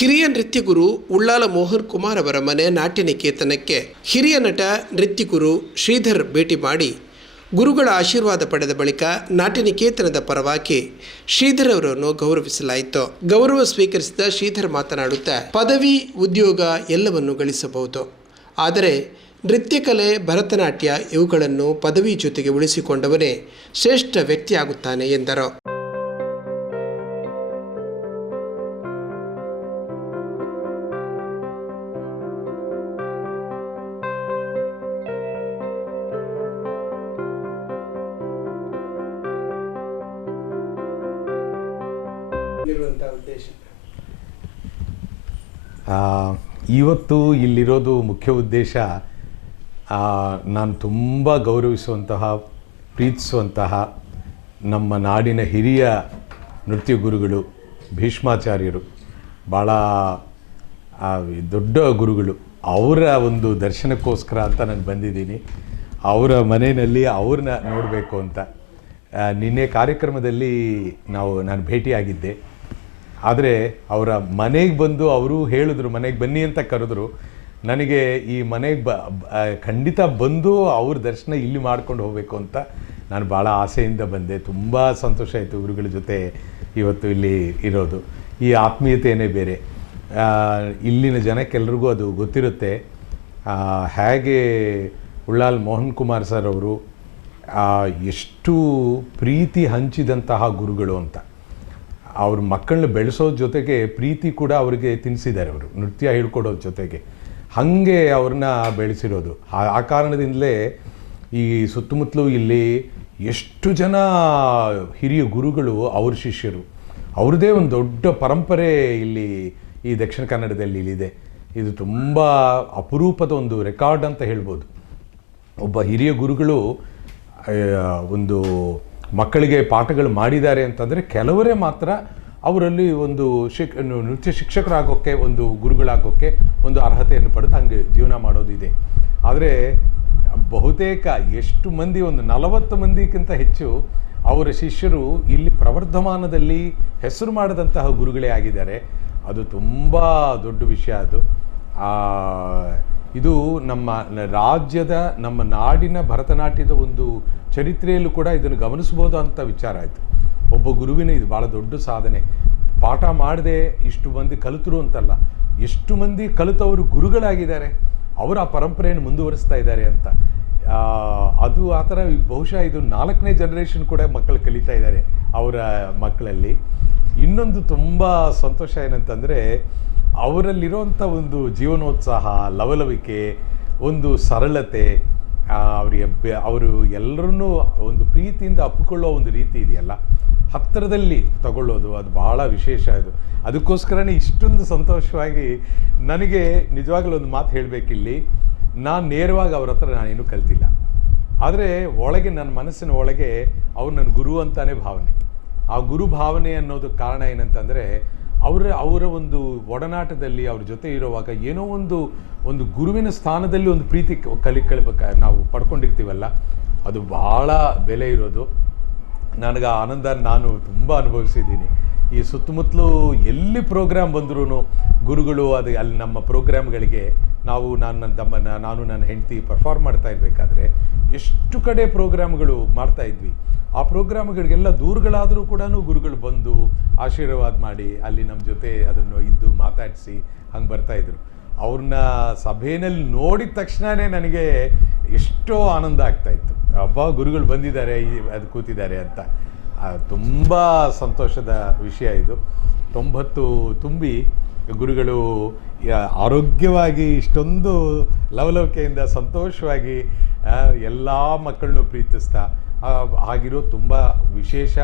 ಹಿರಿಯ ನೃತ್ಯ ಗುರು ಉಳ್ಳಾಲ ಮೋಹನ್ ಕುಮಾರ್ ಅವರ ಮನೆ ನಾಟ್ಯ ನಿಕೇತನಕ್ಕೆ ಹಿರಿಯ ನಟ ನೃತ್ಯಗುರು ಶ್ರೀಧರ್ ಭೇಟಿ ಮಾಡಿ ಗುರುಗಳ ಆಶೀರ್ವಾದ ಪಡೆದ ಬಳಿಕ ನಾಟ್ಯ ನಿಕೇತನದ ಪರವಾಗಿ ಶ್ರೀಧರ್ ಅವರನ್ನು ಗೌರವಿಸಲಾಯಿತು. ಗೌರವ ಸ್ವೀಕರಿಸಿದ ಶ್ರೀಧರ್ ಮಾತನಾಡುತ್ತಾ, ಪದವಿ, ಉದ್ಯೋಗ ಎಲ್ಲವನ್ನು ಗಳಿಸಬಹುದು. ಆದರೆ ನೃತ್ಯಕಲೆ ಭರತನಾಟ್ಯ ಇವುಗಳನ್ನು ಪದವಿ ಜೊತೆಗೆ ಉಳಿಸಿಕೊಂಡವನೇ ಶ್ರೇಷ್ಠ ವ್ಯಕ್ತಿಯಾಗುತ್ತಾನೆ ಎಂದರು. ಇವತ್ತು ಇಲ್ಲಿರೋದು ಮುಖ್ಯ ಉದ್ದೇಶ ನಾನು ತುಂಬ ಗೌರವಿಸುವಂತಹ, ಪ್ರೀತಿಸುವಂತಹ ನಮ್ಮ ನಾಡಿನ ಹಿರಿಯ ನೃತ್ಯ ಗುರುಗಳು, ಭೀಷ್ಮಾಚಾರ್ಯರು ಭಾಳ ದೊಡ್ಡ ಗುರುಗಳು. ಅವರ ಒಂದು ದರ್ಶನಕ್ಕೋಸ್ಕರ ಅಂತ ನಾನು ಬಂದಿದ್ದೀನಿ. ಅವರ ಮನೆಯಲ್ಲಿ ಅವ್ರನ್ನ ನೋಡಬೇಕು ಅಂತ. ನಿನ್ನೆ ಕಾರ್ಯಕ್ರಮದಲ್ಲಿ ನಾವು, ನಾನು ಭೇಟಿಯಾಗಿದ್ದೆ. ಆದರೆ ಅವರ ಮನೆಗೆ ಬಂದು ಅವರು ಹೇಳಿದ್ರು, ಮನೆಗೆ ಬನ್ನಿ ಅಂತ ಕರೆದ್ರು, ನನಗೆ ಈ ಮನೆಗೆ ಬ ಖಂಡಿತ ಬಂದು ಅವ್ರ ದರ್ಶನ ಇಲ್ಲಿ ಮಾಡ್ಕೊಂಡು ಹೋಗಬೇಕು ಅಂತ ನಾನು ಭಾಳ ಆಸೆಯಿಂದ ಬಂದೆ. ತುಂಬ ಸಂತೋಷ ಆಯಿತು ಗುರುಗಳ ಜೊತೆ ಇವತ್ತು ಇಲ್ಲಿ ಇರೋದು. ಈ ಆತ್ಮೀಯತೆಯೇ ಬೇರೆ. ಇಲ್ಲಿನ ಜನಕ್ಕೆಲ್ರಿಗೂ ಅದು ಗೊತ್ತಿರುತ್ತೆ. ಹೇಗೆ ಉಳ್ಳಾಲ್ ಮೋಹನ್ ಕುಮಾರ್ ಸರ್ ಅವರು ಎಷ್ಟು ಪ್ರೀತಿ ಹಂಚಿದಂತಹ ಗುರುಗಳು ಅಂತ. ಅವ್ರ ಮಕ್ಕಳನ್ನ ಬೆಳೆಸೋದ್ರ ಜೊತೆಗೆ ಪ್ರೀತಿ ಕೂಡ ಅವರಿಗೆ ತಿನ್ನಿಸಿದ್ದಾರೆ ಅವರು. ನೃತ್ಯ ಹೇಳ್ಕೊಡೋದ್ರ ಜೊತೆಗೆ. ಹಾಗೆ ಅವ್ರನ್ನ ಬೆಳೆಸಿರೋದು. ಆ ಕಾರಣದಿಂದಲೇ ಈ ಸುತ್ತಮುತ್ತಲೂ ಇಲ್ಲಿ ಎಷ್ಟು ಜನ ಹಿರಿಯ ಗುರುಗಳು ಅವ್ರ ಶಿಷ್ಯರು. ಅವ್ರದ್ದೇ ಒಂದು ದೊಡ್ಡ ಪರಂಪರೆ ಇಲ್ಲಿ ಈ ದಕ್ಷಿಣ ಕನ್ನಡದಲ್ಲಿ ಇಲ್ಲಿದೆ. ಇದು ತುಂಬ ಅಪರೂಪದ ಒಂದು ರೆಕಾರ್ಡ್ ಅಂತ ಹೇಳ್ಬೋದು. ಒಬ್ಬ ಹಿರಿಯ ಗುರುಗಳು ಒಂದು ಮಕ್ಕಳಿಗೆ ಪಾಠಗಳು ಮಾಡಿದ್ದಾರೆ ಅಂತಂದರೆ ಕೆಲವರೇ ಮಾತ್ರ ಅವರಲ್ಲಿ ಒಂದು ಶಿಕ್ ನೃತ್ಯ ಶಿಕ್ಷಕರಾಗೋಕ್ಕೆ ಒಂದು ಗುರುಗಳಾಗೋಕ್ಕೆ ಒಂದು ಅರ್ಹತೆಯನ್ನು ಪಡೆದು ಹಂಗೆ ಜೀವನ ಮಾಡೋದಿದೆ. ಆದರೆ ಬಹುತೇಕ ಎಷ್ಟು ಮಂದಿ, ಒಂದು ನಲವತ್ತು ಮಂದಿಗಿಂತ ಹೆಚ್ಚು ಅವರ ಶಿಷ್ಯರು ಇಲ್ಲಿ ಪ್ರವರ್ಧಮಾನದಲ್ಲಿ ಹೆಸರು ಮಾಡಿದಂತಹ ಗುರುಗಳೇ ಆಗಿದ್ದಾರೆ. ಅದು ತುಂಬ ದೊಡ್ಡ ವಿಷಯ ಅದು. ಇದು ನಮ್ಮ ರಾಜ್ಯದ, ನಮ್ಮ ನಾಡಿನ ಭರತನಾಟ್ಯದ ಒಂದು ಚರಿತ್ರೆಯಲ್ಲೂ ಕೂಡ ಇದನ್ನು ಗಮನಿಸ್ಬೋದು ಅಂತ ವಿಚಾರ ಆಯಿತು. ಒಬ್ಬ ಗುರುವಿನ ಇದು ಭಾಳ ದೊಡ್ಡ ಸಾಧನೆ. ಪಾಠ ಮಾಡದೆ ಇಷ್ಟು ಮಂದಿ ಕಲಿತರು ಅಂತಲ್ಲ, ಎಷ್ಟು ಮಂದಿ ಕಲಿತವರು ಗುರುಗಳಾಗಿದ್ದಾರೆ, ಅವರ ಆ ಪರಂಪರೆಯನ್ನು ಮುಂದುವರಿಸ್ತಾ ಇದ್ದಾರೆ ಅಂತ. ಅದು ಆ ಥರ ಬಹುಶಃ ಇದು ನಾಲ್ಕನೇ ಜನರೇಷನ್ ಕೂಡ ಮಕ್ಕಳು ಕಲಿತಾ ಇದ್ದಾರೆ ಅವರ ಮಕ್ಕಳಲ್ಲಿ. ಇನ್ನೊಂದು ತುಂಬ ಸಂತೋಷ ಏನಂತಂದರೆ ಅವರಲ್ಲಿರುವಂಥ ಒಂದು ಜೀವನೋತ್ಸಾಹ, ಲವಲವಿಕೆ, ಒಂದು ಸರಳತೆ ಅವರಿಗೆ ಅವರು ಎಲ್ಲರನ್ನೂ ಒಂದು ಪ್ರೀತಿಯಿಂದ ಅಪ್ಪಿಕೊಳ್ಳೋ ಒಂದು ರೀತಿ ಇದೆಯಲ್ಲ? ಹತ್ತಿರದಲ್ಲಿ ತಗೊಳ್ಳೋದು ಅದು ಭಾಳ ವಿಶೇಷ ಅದು. ಅದಕ್ಕೋಸ್ಕರನೇ ಇಷ್ಟೊಂದು ಸಂತೋಷವಾಗಿ ನನಗೆ ನಿಜವಾಗ್ಲೂ ಒಂದು ಮಾತು ಹೇಳಬೇಕಿಲ್ಲಿ. ನಾನು ನೇರವಾಗಿ ಅವ್ರ ಹತ್ರ ನಾನೇನು ಕಲ್ತಿಲ್ಲ. ಆದರೆ ಒಳಗೆ ನನ್ನ ಮನಸ್ಸಿನ ಒಳಗೆ ಅವ್ರು ನನ್ನ ಗುರು ಅಂತಾನೆ ಭಾವನೆ. ಆ ಗುರು ಭಾವನೆ ಅನ್ನೋದು ಕಾರಣ ಏನಂತಂದರೆ ಅವರ ಅವರ ಒಂದು ಒಡನಾಟದಲ್ಲಿ ಅವ್ರ ಜೊತೆ ಇರುವಾಗ ಏನೋ ಒಂದು ಒಂದು ಗುರುವಿನ ಸ್ಥಾನದಲ್ಲಿ ಒಂದು ಪ್ರೀತಿ ಕಲಿ ಕಲಿಬೇಕ ನಾವು ಪಡ್ಕೊಂಡಿರ್ತೀವಲ್ಲ, ಅದು ಭಾಳ ಬೆಲೆ ಇರೋದು. ನನಗೆ ಆನಂದ ನಾನು ತುಂಬ ಅನುಭವಿಸಿದ್ದೀನಿ. ಈ ಸುತ್ತಮುತ್ತಲೂ ಎಲ್ಲಿ ಪ್ರೋಗ್ರಾಮ್ ಬಂದ್ರೂ ಗುರುಗಳು ಅದು ಅಲ್ಲಿ ನಮ್ಮ ಪ್ರೋಗ್ರಾಮ್ಗಳಿಗೆ ನಾವು ನಾನು ನನ್ನ ತಮ್ಮ ನಾನು ನನ್ನ ಹೆಂಡತಿ ಪರ್ಫಾರ್ಮ್ ಮಾಡ್ತಾ ಇರಬೇಕಾದ್ರೆ ಎಷ್ಟು ಕಡೆ ಪ್ರೋಗ್ರಾಮ್ಗಳು ಮಾಡ್ತಾ ಇದ್ವಿ. ಆ ಪ್ರೋಗ್ರಾಮ್ಗಳಿಗೆಲ್ಲ ದೂರಗಳಾದರೂ ಕೂಡ ಗುರುಗಳು ಬಂದು ಆಶೀರ್ವಾದ ಮಾಡಿ ಅಲ್ಲಿ ನಮ್ಮ ಜೊತೆ ಅದನ್ನು ಇದ್ದು ಮಾತಾಡಿಸಿ ಹಂಗೆ ಬರ್ತಾಯಿದ್ರು ಅವ್ರನ್ನ ಸಭೆಯಲ್ಲಿ ನೋಡಿದ ತಕ್ಷಣವೇ ನನಗೆ ಎಷ್ಟೋ ಆನಂದ ಆಗ್ತಾಯಿತ್ತು ಅಬ್ಬ ಗುರುಗಳು ಬಂದಿದ್ದಾರೆ ಅದು ಕೂತಿದ್ದಾರೆ ಅಂತ. ತುಂಬ ಸಂತೋಷದ ವಿಷಯ ಇದು. ತೊಂಬತ್ತು ತುಂಬಿ ಗುರುಗಳು ಆರೋಗ್ಯವಾಗಿ ಇಷ್ಟೊಂದು ಲವಲವಿಕೆಯಿಂದ ಸಂತೋಷವಾಗಿ ಎಲ್ಲ ಮಕ್ಕಳನ್ನು ಪ್ರೀತಿಸ್ತಾ ಆಗಿರೋ ತುಂಬ ವಿಶೇಷ.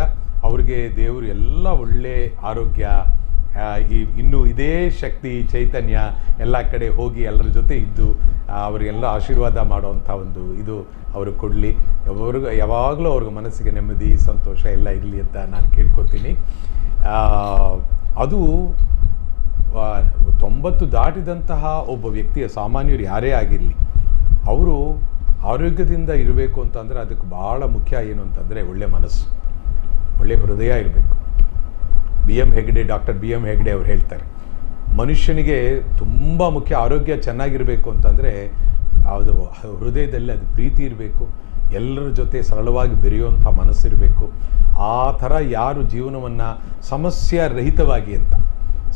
ಅವ್ರಿಗೆ ದೇವರು ಎಲ್ಲ ಒಳ್ಳೆ ಆರೋಗ್ಯ ಈ, ಇನ್ನೂ ಇದೇ ಶಕ್ತಿ, ಚೈತನ್ಯ ಎಲ್ಲ ಕಡೆ ಹೋಗಿ ಎಲ್ಲರ ಜೊತೆ ಇದ್ದು ಅವರಿಗೆಲ್ಲ ಆಶೀರ್ವಾದ ಮಾಡುವಂಥ ಒಂದು ಇದು ಅವ್ರಿಗೆ ಕೊಡಲಿ. ಯಾವ್ರಿಗೂ ಯಾವಾಗಲೂ ಅವ್ರಿಗೆ ಮನಸ್ಸಿಗೆ ನೆಮ್ಮದಿ, ಸಂತೋಷ ಎಲ್ಲ ಇರಲಿ ಅಂತ ನಾನು ಕೇಳ್ಕೊತೀನಿ. ಅದು ತೊಂಬತ್ತು ದಾಟಿದಂತಹ ಒಬ್ಬ ವ್ಯಕ್ತಿಯ ಸಾಮಾನ್ಯರು ಯಾರೇ ಆಗಿರಲಿ, ಅವರು ಆರೋಗ್ಯದಿಂದ ಇರಬೇಕು ಅಂತಂದರೆ ಅದಕ್ಕೆ ಭಾಳ ಮುಖ್ಯ ಏನು ಅಂತಂದರೆ ಒಳ್ಳೆ ಮನಸ್ಸು, ಒಳ್ಳೆ ಹೃದಯ ಇರಬೇಕು. B M Hegde, doctor B M Hegde ಅವ್ರು ಹೇಳ್ತಾರೆ, ಮನುಷ್ಯನಿಗೆ ತುಂಬ ಮುಖ್ಯ ಆರೋಗ್ಯ ಚೆನ್ನಾಗಿರಬೇಕು ಅಂತಂದರೆ ಅದು ಹೃದಯದಲ್ಲಿ ಅದು ಪ್ರೀತಿ ಇರಬೇಕು, ಎಲ್ಲರ ಜೊತೆ ಸರಳವಾಗಿ ಬೆರೆಯುವಂಥ ಮನಸ್ಸಿರಬೇಕು. ಆ ಥರ ಯಾರು ಜೀವನವನ್ನು ಸಮಸ್ಯೆ ರಹಿತವಾಗಿ ಅಂತ,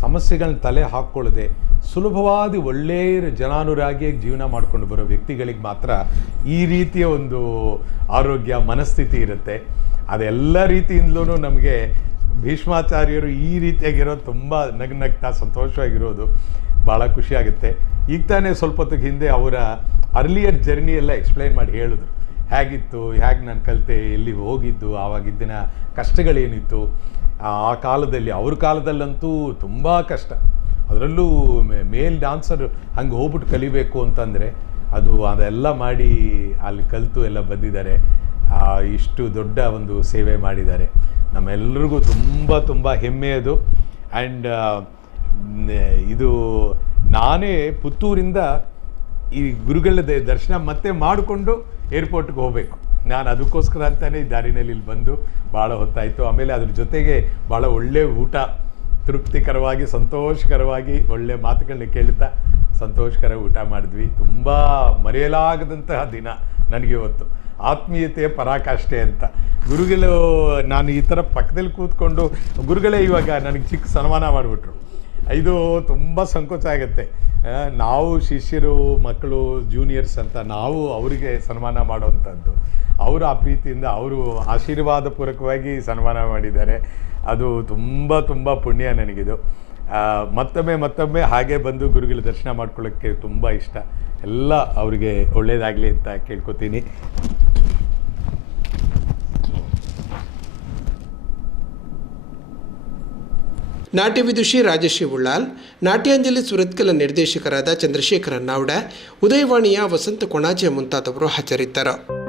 ಸಮಸ್ಯೆಗಳನ್ನ ತಲೆ ಹಾಕ್ಕೊಳ್ಳದೆ ಸುಲಭವಾದ ಒಳ್ಳೆಯ ಜನಾನುರಾಗಿಯಾಗಿ ಜೀವನ ಮಾಡ್ಕೊಂಡು ಬರೋ ವ್ಯಕ್ತಿಗಳಿಗೆ ಮಾತ್ರ ಈ ರೀತಿಯ ಒಂದು ಆರೋಗ್ಯ, ಮನಸ್ಥಿತಿ ಇರುತ್ತೆ. ಅದೆಲ್ಲ ರೀತಿಯಿಂದಲೂ ನಮಗೆ ಭೀಷ್ಮಾಚಾರ್ಯರು ಈ ರೀತಿಯಾಗಿರೋದು ತುಂಬ ನಗ್ನಗ್ತಾ, ಸಂತೋಷವಾಗಿರೋದು ಭಾಳ ಖುಷಿಯಾಗುತ್ತೆ. ಈಗ ತಾನೇ ಸ್ವಲ್ಪ ಹೊತ್ತಿಗೆ ಹಿಂದೆ ಅವರ ಅರ್ಲಿಯರ್ ಜರ್ನಿ ಎಲ್ಲ ಎಕ್ಸ್ಪ್ಲೈನ್ ಮಾಡಿ ಹೇಳಿದ್ರು. ಹೇಗಿತ್ತು, ಹೇಗೆ ನಾನು ಕಲಿತೆ, ಎಲ್ಲಿ ಹೋಗಿದ್ದು, ಆವಾಗಿದ್ದಿನ ಕಷ್ಟಗಳೇನಿತ್ತು. ಆ ಕಾಲದಲ್ಲಿ, ಅವ್ರ ಕಾಲದಲ್ಲಂತೂ ತುಂಬ ಕಷ್ಟ. ಅದರಲ್ಲೂ ಮೇಲ್ ಡಾನ್ಸರ್ ಹಂಗೆ ಹೋಗ್ಬಿಟ್ಟು ಕಲಿಬೇಕು ಅಂತಂದರೆ ಅದು ಅದೆಲ್ಲ ಮಾಡಿ ಅಲ್ಲಿ ಕಲಿತು ಎಲ್ಲ ಬಂದಿದ್ದಾರೆ. ಇಷ್ಟು ದೊಡ್ಡ ಒಂದು ಸೇವೆ ಮಾಡಿದ್ದಾರೆ. ನಮ್ಮೆಲ್ಲರಿಗೂ ತುಂಬ ತುಂಬ ಹೆಮ್ಮೆಯದು ಆ್ಯಂಡ್ ಇದು ನಾನೇ ಪುತ್ತೂರಿಂದ ಈ ಗುರುಗಳ ದರ್ಶನ ಮತ್ತೆ ಮಾಡಿಕೊಂಡು ಏರ್ಪೋರ್ಟ್ಗೆ ಹೋಗಬೇಕು. ನಾನು ಅದಕ್ಕೋಸ್ಕರ ಅಂತಲೇ ಈ ದಾರಿನಲ್ಲಿ ಇಲ್ಲಿ ಬಂದು ಭಾಳ ಹೊತ್ತಾಯಿತು. ಆಮೇಲೆ ಅದ್ರ ಜೊತೆಗೆ ಭಾಳ ಒಳ್ಳೆ ಊಟ, ತೃಪ್ತಿಕರವಾಗಿ, ಸಂತೋಷಕರವಾಗಿ ಒಳ್ಳೆ ಮಾತುಗಳನ್ನ ಕೇಳ್ತಾ ಸಂತೋಷಕರ ಊಟ ಮಾಡಿದ್ವಿ. ತುಂಬ ಮರೆಯಲಾಗದಂತಹ ದಿನ ನನಗೆ ಇವತ್ತು. ಆತ್ಮೀಯತೆಯ ಪರಾಕಾಷ್ಠೆ ಅಂತ. ಗುರುಗಳು, ನಾನು ಈ ಥರ ಪಕ್ಕದಲ್ಲಿ ಕೂತ್ಕೊಂಡು ಗುರುಗಳೇ ಇವಾಗ ನನಗೆ ಚಿಕ್ಕ ಸನ್ಮಾನ ಮಾಡಿಬಿಟ್ರು. ಇದು ತುಂಬ ಸಂಕೋಚ ಆಗುತ್ತೆ. ನಾವು ಶಿಷ್ಯರು, ಮಕ್ಕಳು ಜೂನಿಯರ್ಸ್ ಅಂತ ನಾವು ಅವರಿಗೆ ಸನ್ಮಾನ ಮಾಡುವಂಥದ್ದು. ಅವರು ಆ ಪ್ರೀತಿಯಿಂದ ಅವರು ಆಶೀರ್ವಾದ ಪೂರ್ವಕವಾಗಿ ಸನ್ಮಾನ ಮಾಡಿದ್ದಾರೆ. ಅದು ತುಂಬ ತುಂಬ ಪುಣ್ಯ ನನಗಿದು. ಮತ್ತೊಮ್ಮೆ ಮತ್ತೊಮ್ಮೆ ಹಾಗೆ ಬಂದು ಗುರುಗಳ ದರ್ಶನ ಮಾಡ್ಕೊಳ್ಳೋಕ್ಕೆ ತುಂಬ ಇಷ್ಟ. ಎಲ್ಲ ಅವರಿಗೆ ಒಳ್ಳೆಯದಾಗಲಿ ಅಂತ ಕೇಳ್ಕೊತೀನಿ. ನಾಟ್ಯ ವಿದುಷಿ ರಾಜಶ್ರೀ ಉಳ್ಳಾಲ್ ನಾಟ್ಯಾಂಜಲಿ ಸುರತ್ಕಲ ನಿರ್ದೇಶಕರಾದ ಚಂದ್ರಶೇಖರ ನಾವ್ಡ ಉದಯವಾಣಿಯ ವಸಂತ ಕೊಣಾಜೆ ಮುಂತಾದವರು ಹಾಜರಿದ್ದರು.